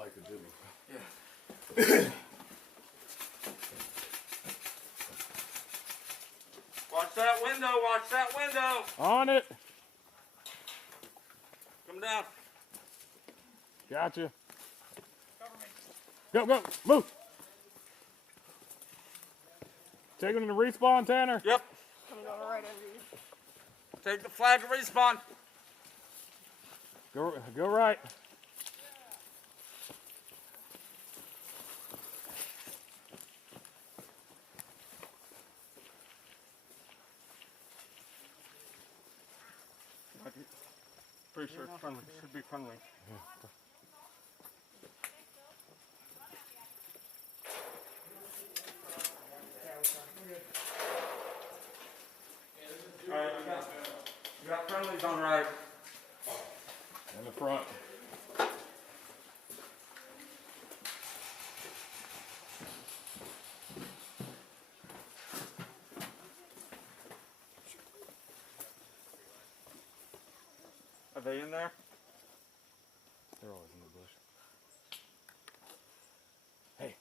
like to do. Yeah. Watch that window, watch that window. On it. Come down. Gotcha. Go, go, move. Take him to respawn, Tanner. Yep. I'm going right under you. Take the flag and respawn. Go right. Pretty sure it's friendly. It should be friendly. Alright, you got friendlies on right. In the front. Are they in there? They're always in the bush. Hey.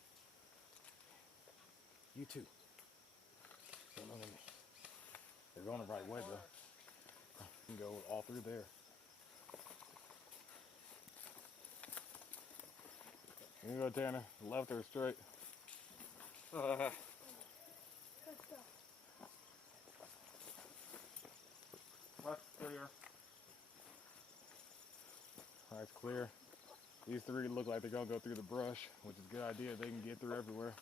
You too. Don't look at me. They're going the right way, though. You can go all through there. You can go, Tanner. Left or straight? That's clear. All right, it's clear. These three look like they're going to go through the brush, which is a good idea. They can get through everywhere.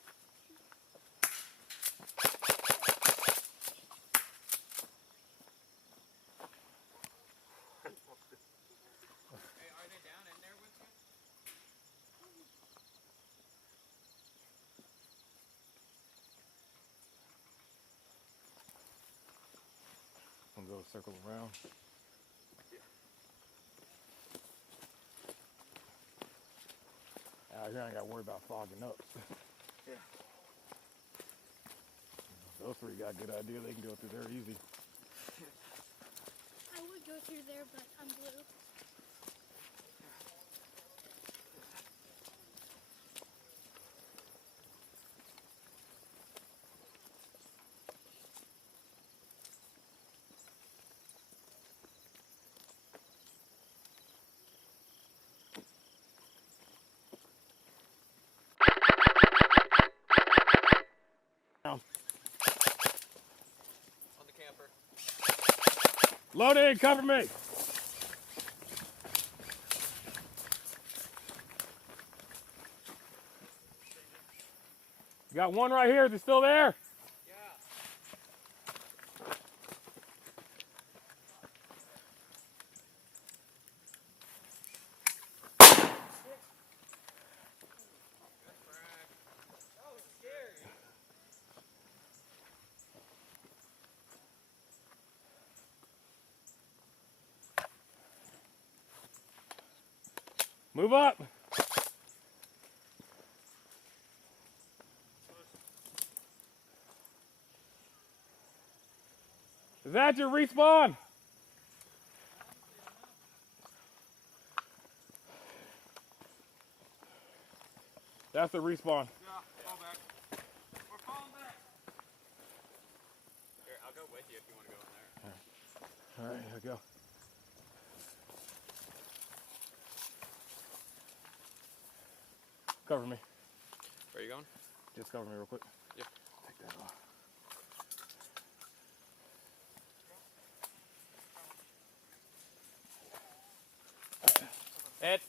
Hey, are they down in there with you? I'm going to go circle around. Out here, I ain't got to worry about fogging up. Yeah. Those three got a good idea. They can go through there easy. I would go through there, but I'm blue. On the camper. Load in, cover me. You got one right here. Is it still there? Move up. Is that your respawn? That's the respawn. Yeah, fall back. We're falling back. Here, I'll go with you if you want to go in there. All right, here we go. Cover me. Where are you going? Just cover me real quick. Yep. Take that off. Hit.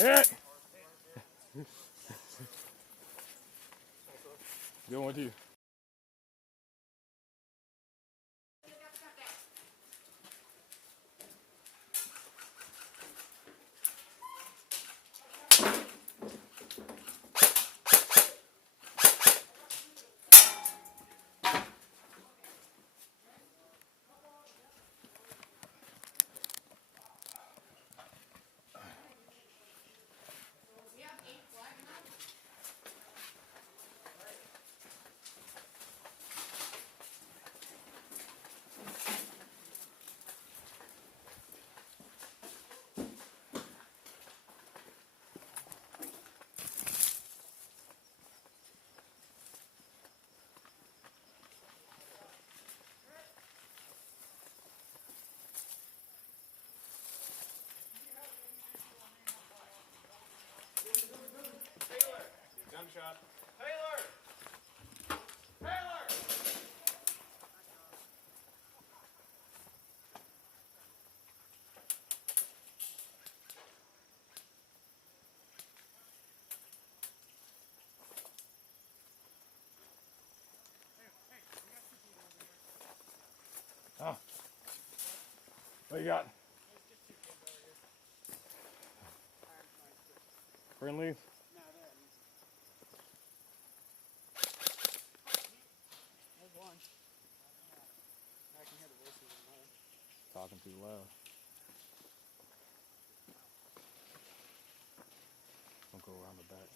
Hit! Going with you. What you got? There's just two kids over here. Iron mice, but Friendlies? no, they're enemies. There's one. I can hear the voices in there. Talking too loud. I'll go around the back.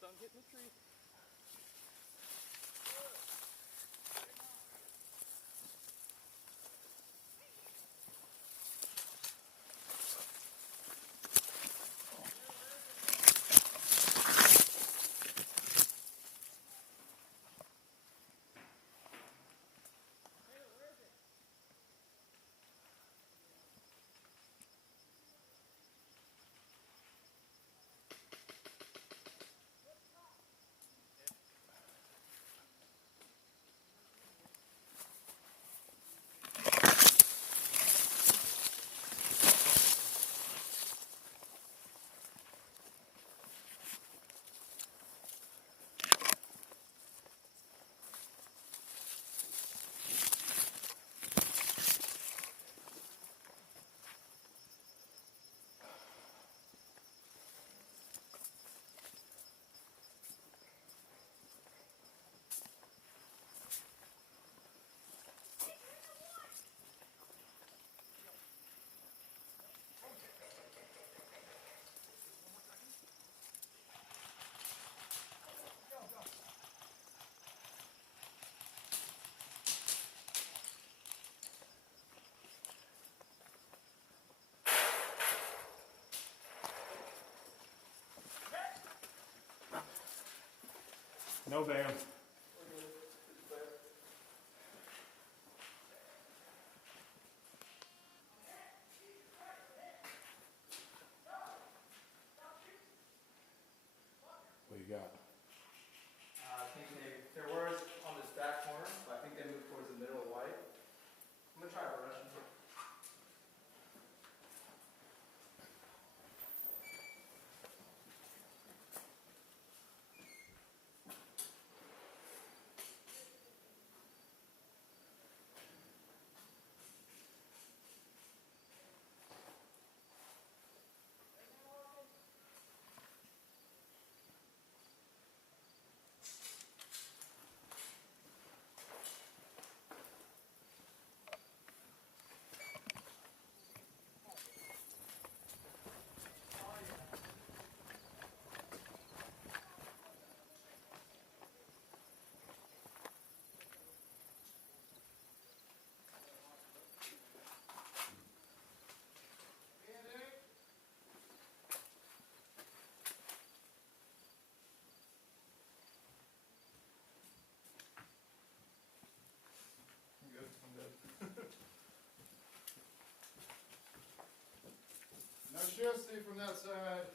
Kept on hitting the tree. No van. What you got? I think there was on this back corner, but I think they moved towards the middle of white. I'm gonna try to rush them. No shifty from that side.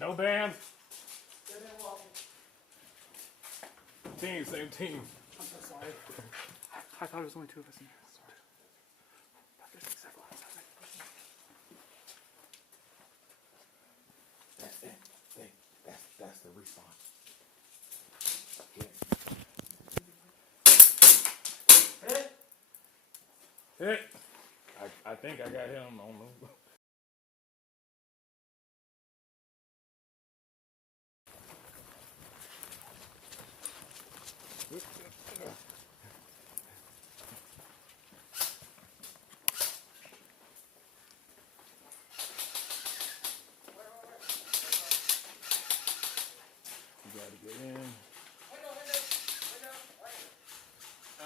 No band. Team, same team. I'm so sorry. I thought it was only two of us in here. Sorry. But there's several outside. That's the response. Hit. I think I got him on the. You gotta get in.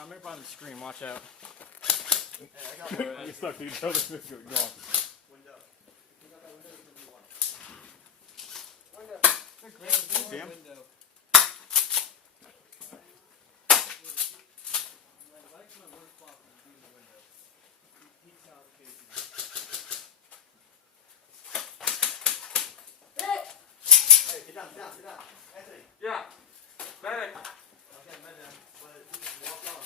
I'm right behind the screen. Watch out. We stuck to each other. This is going. Jim? Sit down, sit down. Anthony. Yeah. Medic. Okay, madam. Well, you just walk on.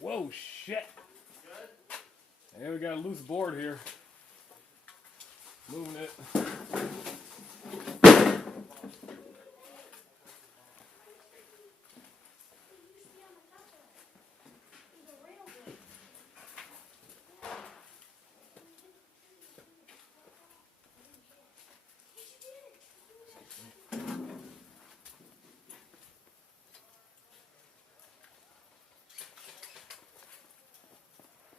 Whoa, shit. Yeah, we got a loose board here. Moving it.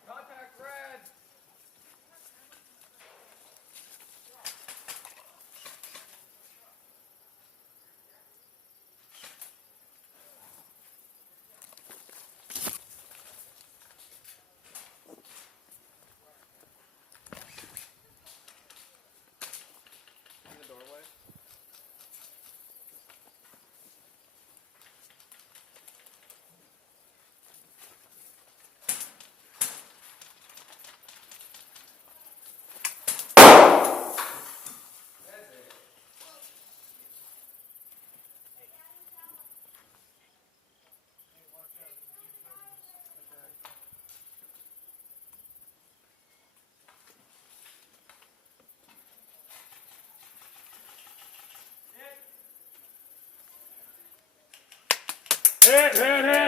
Contact red. Hit, hit, hit.